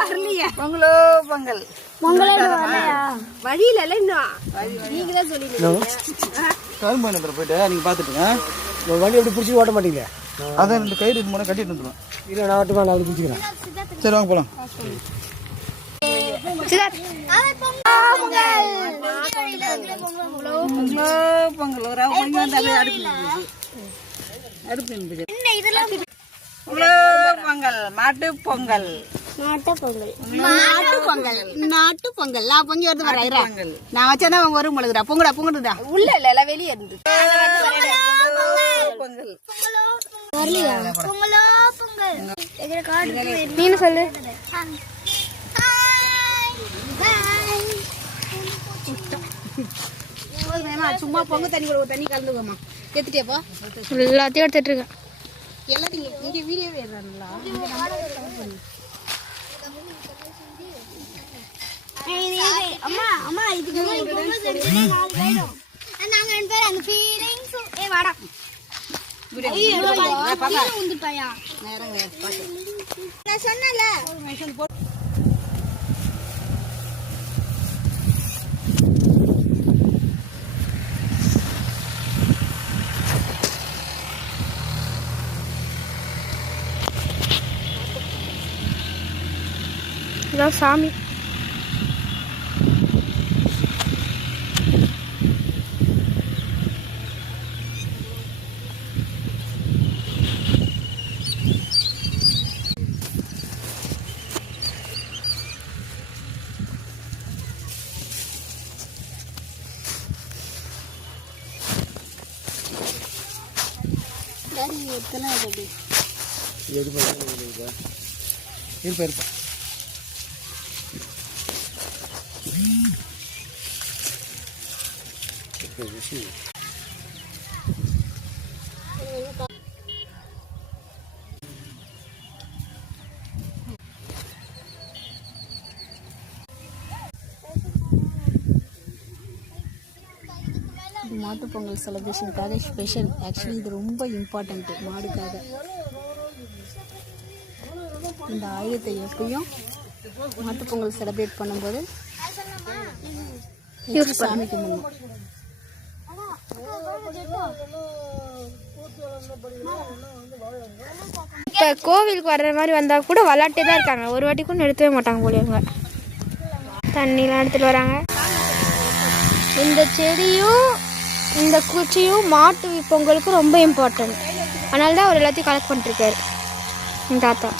வரலையா? பொங்கலோ பொங்கல். வழியில இன்னும் நீங்களே சொல்லிடுங்க. கரும்பு போயிட்டு நீங்க பாத்துட்டுங்க. வண்டி எப்படி பிடிச்சி ஓட்ட மாட்டீங்க? அதான் இந்த கயிறு இது முன்னாடி கட்டிட்டு வந்துடும். இல்லை நான் ஓட்டுமா நான் அப்படி பிடிச்சிக்கிறேன். சரி வாங்க போலாம். பொங்கல் ஒரு பொங்கல் மாட்டு பொங்கல் நாட்டு பொங்கல் நான் பொங்கி வருது வரேன். நான் வச்சா வரும் பொழுதுடா பொங்கடா பொங்கடுதா உள்ள இல்ல வெளியே இருந்து பொங்கல். நீனு சொல்லு. சும்மா பொங்க தண்ணி கூட ஒரு தண்ணி கலந்துக்கோமா. எடுத்துட்டேப்பா எல்லாத்தையும் எடுத்துட்டு இருக்கேன். எல்லாத்தையும் இங்க வீடியோவே ஏறானுங்களா? அம்மா அம்மா இதுக்கு பொங்க செஞ்சே 4 பேரும் நாங்க 2 பேர் அந்த ஃபீலிங்ஸ் வாடா பாப்பா வந்துட்டாயா நேரங்க பாத்து நான் சொன்னல மெஷின் போடு. இதான் சாமி. இருப்பா மாட்டு பொங்கல் செலிப்ரேஷனுக்காக ஸ்பெஷல். ஆக்சுவலி இது ரொம்ப இம்பார்ட்டண்ட்டு மாடுக்காக. இந்த ஆயுதத்தை எப்பயும் மாட்டு பொங்கல் செலிப்ரேட் பண்ணும்போது சாமிக்கு முன்னும். இப்போ கோவிலுக்கு வர்ற மாதிரி வந்தால் கூட விளாட்டே தான் இருக்காங்க. ஒரு வாட்டி கூட நிறுத்தவே மாட்டாங்க போலியவங்க. தண்ணிலாம் எடுத்துகிட்டு வராங்க. இந்த செடியும் இந்த குச்சியும் மாட்டு பொங்கலுக்கு ரொம்ப இம்பார்ட்டன்ட். அதனால தான் அவர் எல்லாத்தையும் கலெக்ட் பண்ணிட்டுருக்காரு எங்கள் தாத்தா.